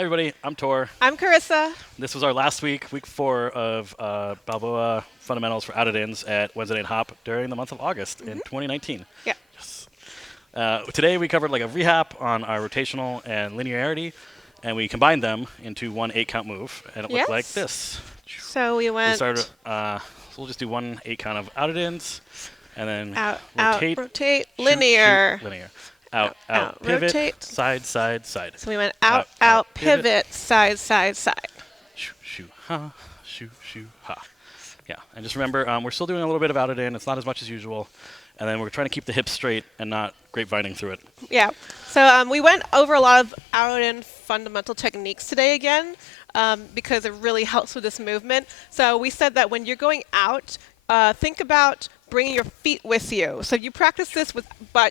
Hi everybody, I'm Tor. I'm Carissa. This was our last week, week 4 of Balboa Fundamentals for Added-ins at Wednesday Night Hop during the month of August in 2019. Yeah. Yes. Today we covered like a rehab on our rotational and linearity, and we combined them into one 8-count move, and it looked like Yes. this. So we went We started, so we'll just do one 8-count of Added-ins, and then out, rotate, out, rotate, shoot, linear. shoot, linear. Out, pivot, rotate. side, side, side. So we went out, pivot, side, side, side. Shoo, shoo, ha, shoo, shoo, ha. Yeah, and just remember, we're still doing a little bit of out it in. It's not as much as usual. And then we're trying to keep the hips straight and not grapevining through it. Yeah. So we went over a lot of out and fundamental techniques today again because it really helps with this movement. So we said that when you're going out, think about bringing your feet with you. So you practice this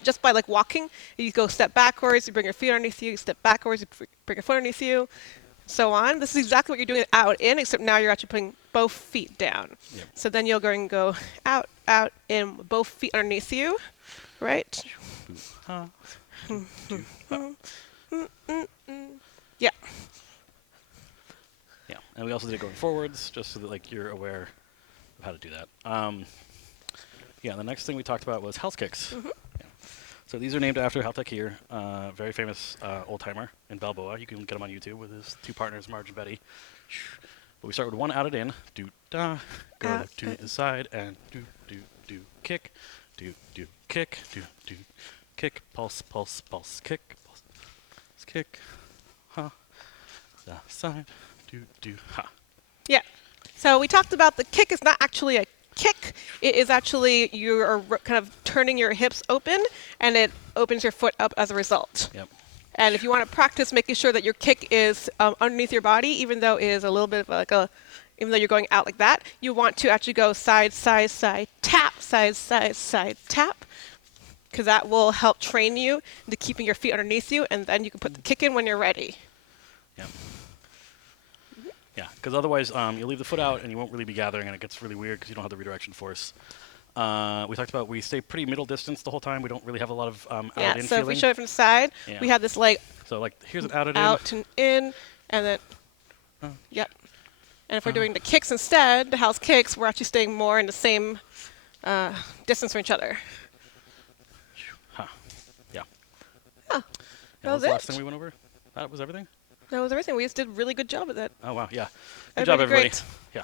just by like walking. You go step backwards, you bring your feet underneath you, step backwards, you bring your foot underneath you, so on. This is exactly what you're doing out in, except now you're actually putting both feet down. Yep. So then you'll go and go out, out, in, both feet underneath you, right? Yeah. Yeah, and we also did it going forwards, just so that like you're aware of how to do that. Yeah, the next thing we talked about was house kicks. Yeah. So these are named after Hal Takir, very famous old timer in Balboa. You can get him on YouTube with his two partners, Marge and Betty. But we start with one out it in, do da, go Out, to the side, and do kick, do kick, do kick, pulse, pulse, pulse, kick, pulse, kick, ha, the side, do ha. Yeah. So we talked about the kick is not actually a kick. It is actually you're kind of turning your hips open, and it opens your foot up as a result. Yep. And if you want to practice making sure that your kick is underneath your body, even though it is a little bit of like even though you're going out like that, you want to actually go side, side, side, tap, side, side, side, tap, because that will help train you into keeping your feet underneath you, and then you can put the kick in when you're ready. Yeah. Yeah, because otherwise you leave the foot out and you won't really be gathering, and it gets really weird because you don't have the redirection force. We talked about we stay pretty middle distance the whole time. We don't really have a lot of Yeah, out-in so feeling. if we show it from the side, Yeah. we have this like So like here's an out-in. out and in, and then, yep. And if we're doing the kicks instead, the house kicks, we're actually staying more in the same distance from each other. Ha. Yeah. Oh, Yeah, that what was the last it. thing we went over? That was everything? That was everything. We just did a really good job at that. Oh, wow, yeah. Good Everybody job, everybody. great. Yeah.